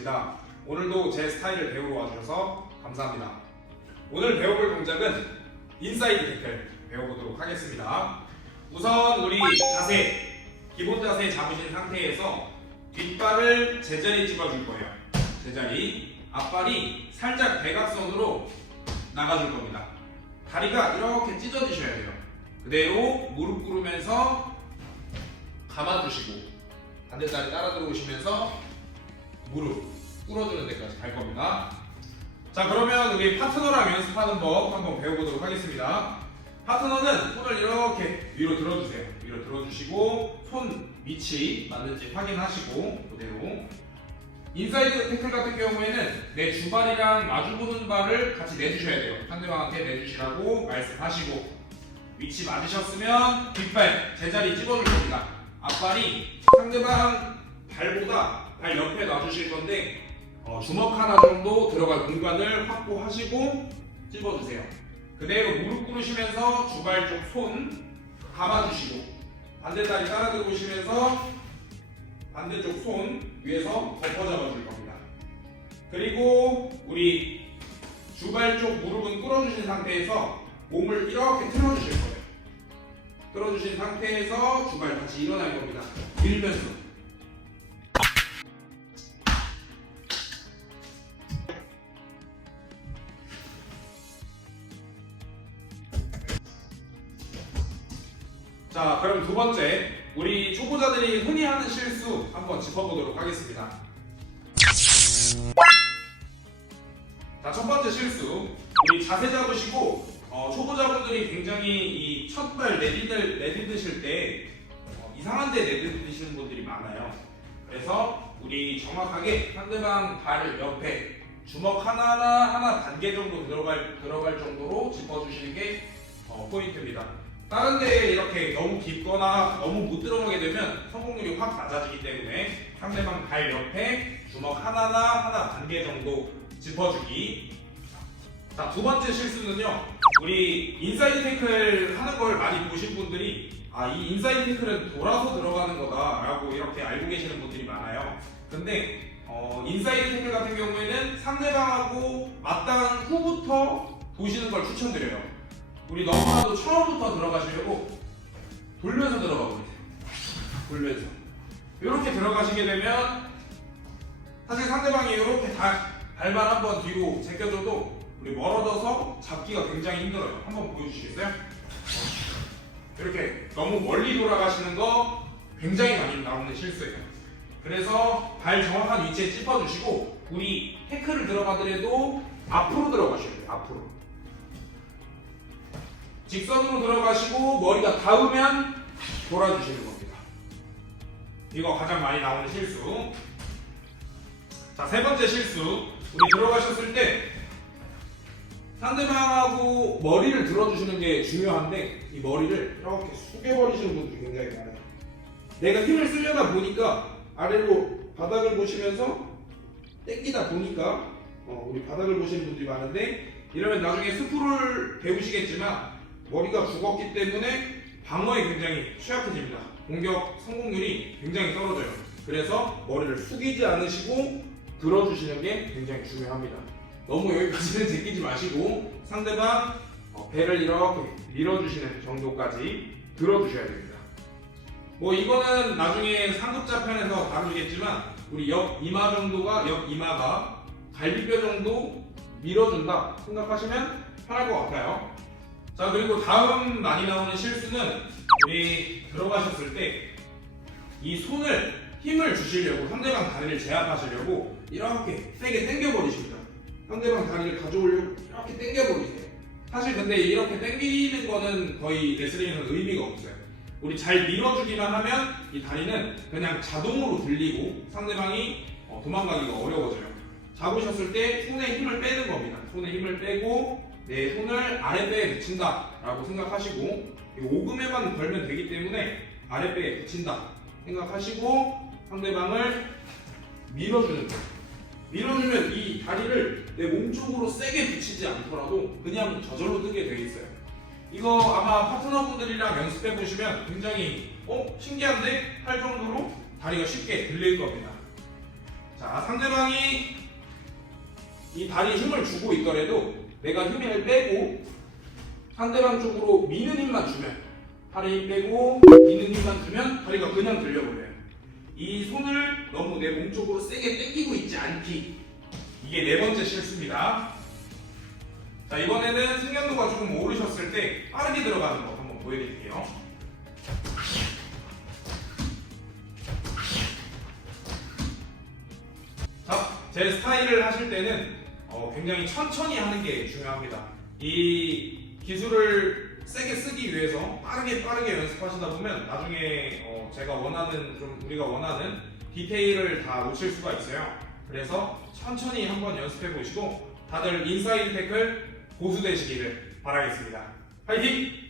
하겠습니다. 오늘도 제 스타일을 배우러 와주셔서 감사합니다. 오늘 배워볼 동작은 인사이드 태클 배워보도록 하겠습니다. 우선 우리 자세, 기본 자세 잡으신 상태에서 뒷발을 제자리 집어줄 거예요. 제자리. 앞발이 살짝 대각선으로 나가줄 겁니다. 다리가 이렇게 찢어지셔야 돼요. 그대로 무릎 꿇으면서 감아주시고 반대다리 따라 들어오시면서 무릎 꿇어주는 데까지 갈 겁니다. 자 그러면 우리 파트너랑 연습하는 법 한번 배워보도록 하겠습니다. 파트너는 손을 이렇게 위로 들어주세요. 위로 들어주시고 손 위치 맞는지 확인하시고 그대로 인사이드 태클 같은 경우에는 내 주발이랑 마주보는 발을 같이 내주셔야 돼요. 상대방한테 내주시라고 말씀하시고 위치 맞으셨으면 뒷발 제자리 찝어줄 겁니다. 앞발이 상대방 발보다 발 옆에 놔주실 건데 어, 주먹 하나 정도 들어갈 공간을 확보하시고 찝어주세요. 그대로 무릎 꿇으시면서 주발 쪽 손 감아주시고 반대 다리 따라 들어오시면서 반대쪽 손 위에서 덮어 잡아줄 겁니다. 그리고 우리 주발 쪽 무릎은 꿇어주신 상태에서 몸을 이렇게 틀어주실 거예요. 틀어주신 상태에서 주발 같이 일어날 겁니다. 밀면서. 자, 그럼 두 번째, 우리 초보자들이 흔히 하는 실수 한번 짚어보도록 하겠습니다. 자, 첫 번째 실수. 우리 자세 잡으시고, 어, 초보자분들이 굉장히 이 첫 발 내딛을, 내딛으실 때, 어, 이상한 데 내딛으시는 분들이 많아요. 그래서 우리 정확하게 상대방 발 옆에 주먹 하나나 하나 단계 정도 들어갈, 들어갈 정도로 짚어주시는 게 어, 포인트입니다. 다른 데에 이렇게 너무 깊거나 너무 못 들어가게 되면 성공률이 확 낮아지기 때문에 상대방 발 옆에 주먹 하나나 하나 반 개 정도 짚어주기. 자, 두 번째 실수는요. 우리 인사이드 태클 하는 걸 많이 보신 분들이 아, 이 인사이드 태클은 돌아서 들어가는 거다 라고 이렇게 알고 계시는 분들이 많아요. 근데 어, 인사이드 태클 같은 경우에는 상대방하고 맞닿은 후부터 보시는 걸 추천드려요. 우리 너무나도 처음부터 들어가시려고 돌면서 들어가 보세요. 돌면서. 이렇게 들어가시게 되면 사실 상대방이 이렇게 다 발만 한번 뒤로 제껴줘도 우리 멀어져서 잡기가 굉장히 힘들어요. 한번 보여주시겠어요? 이렇게 너무 멀리 돌아가시는 거 굉장히 많이 나오는 실수예요. 그래서 발 정확한 위치에 짚어주시고 우리 태클을 들어가더라도 앞으로 들어가셔야 돼요. 앞으로. 직선으로 들어가시고 머리가 닿으면 돌아주시는 겁니다. 이거 가장 많이 나오는 실수. 자, 세 번째 실수. 우리 들어가셨을 때 상대방하고 머리를 들어주시는 게 중요한데 이 머리를 이렇게 숙여버리시는 분들이 굉장히 많아요. 내가 힘을 쓰려다 보니까 아래로 바닥을 보시면서 땡기다 보니까 어, 우리 바닥을 보시는 분들이 많은데 이러면 나중에 스프를 배우시겠지만 머리가 죽었기 때문에 방어에 굉장히 취약해집니다. 공격 성공률이 굉장히 떨어져요. 그래서 머리를 숙이지 않으시고 들어주시는 게 굉장히 중요합니다. 너무 여기까지는 제끼지 마시고 상대방 어, 배를 이렇게 밀어주시는 정도까지 들어주셔야 됩니다. 뭐 이거는 나중에 상급자 편에서 다루겠지만 우리 옆 이마 정도가 옆 이마가 갈비뼈 정도 밀어준다 생각하시면 편할 것 같아요. 자 그리고 다음 많이 나오는 실수는 우리 들어가셨을 때 이 손을 힘을 주시려고 상대방 다리를 제압하시려고 이렇게 세게 당겨버리십니다. 상대방 다리를 가져오려고 이렇게 당겨버리세요. 사실 근데 이렇게 당기는 거는 거의 레슬링에서는 의미가 없어요. 우리 잘 밀어주기만 하면 이 다리는 그냥 자동으로 들리고 상대방이 어, 도망가기가 어려워져요. 잡으셨을 때 손에 힘을 빼는 겁니다. 손에 힘을 빼고 내 손을 아랫배에 붙인다 라고 생각하시고 이 오금에만 걸면 되기 때문에 아랫배에 붙인다 생각하시고 상대방을 밀어주는 거예요. 밀어주면 이 다리를 내 몸쪽으로 세게 붙이지 않더라도 그냥 저절로 뜨게 돼 있어요. 이거 아마 파트너분들이랑 연습해 보시면 굉장히 어 신기한데 할 정도로 다리가 쉽게 들릴 겁니다. 자, 상대방이 이 다리에 힘을 주고 있더라도 내가 힘을 빼고 상대방 쪽으로 미는 힘만 주면 팔에 힘 빼고 미는 힘만 주면 다리가 그냥 들려버려요. 이 손을 너무 내 몸 쪽으로 세게 당기고 있지 않기. 이게 네 번째 실수입니다. 자, 이번에는 승연도가 조금 오르셨을 때 빠르게 들어가는 거 한번 보여드릴게요. 제 스타일을 하실 때는 어, 굉장히 천천히 하는 게 중요합니다. 이 기술을 세게 쓰기 위해서 빠르게 빠르게 연습하시다 보면 나중에 어, 제가 원하는 좀 우리가 원하는 디테일을 다 놓칠 수가 있어요. 그래서 천천히 한번 연습해 보시고 다들 인사이드 태클 고수 되시기를 바라겠습니다. 화이팅!